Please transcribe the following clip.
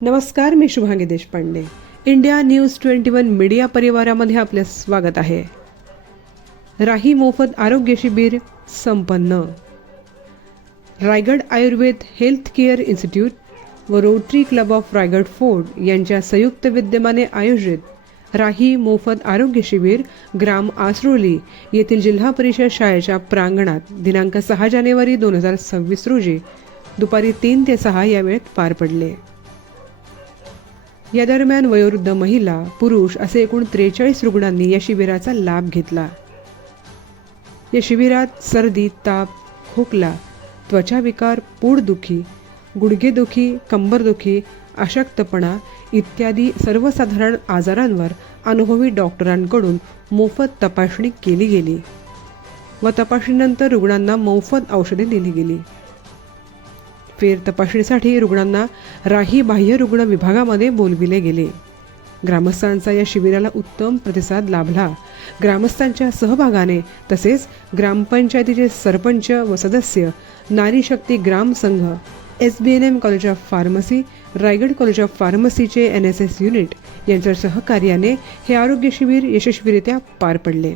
नमस्कार, मी Shubhangi Deshpande. India news 21 media परिवारामध्ये आपले स्वागत आहे. राही मोफत आरोग्य शिबिर संपन्न. Raigad Ayurved health care institute व rotary club of Raigad fort यांच्या संयुक्त विद्यमाने आयोजित राही मोफत आरोग्य शिबिर ग्राम आसरोली येथील जिल्हा परिषद शाळेच्या प्रांगणात दिनांक 6 जानेवारी 2026 रोजी दुपारी 3 ते 6 या वेळेत पार पडले. या दरम्यान वयोवृद्ध महिला, पुरुष असे एकूण 43 रुग्णांनी या शिबिराचा लाभ घेतला. या शिबिरात सर्दी, ताप, खोकला, त्वचाविकार, पोटदुखी, गुडघेदुखी, कंबरदुखी, अशक्तपणा इत्यादी सर्वसाधारण आजारांवर अनुभवी डॉक्टरांकडून मोफत तपासणी केली गेली व तपासणीनंतर रुग्णांना मोफत औषधे दिली गेली. फेर तपासणीसाठी रुग्णांना राही बाह्य रुग्ण विभागामध्ये बोलविले गेले. ग्रामस्थांचा या शिबिराला उत्तम प्रतिसाद लाभला. ग्रामस्थांच्या सहभागाने तसेच ग्रामपंचायतीचे सरपंच व सदस्य, नारी शक्ती ग्राम संघ, SBNM college of pharmacy, Raigad college of फार्मसीचे NSS युनिट यांच्या सहकार्याने हे आरोग्य शिबिर यशस्वीरित्या पार पडले.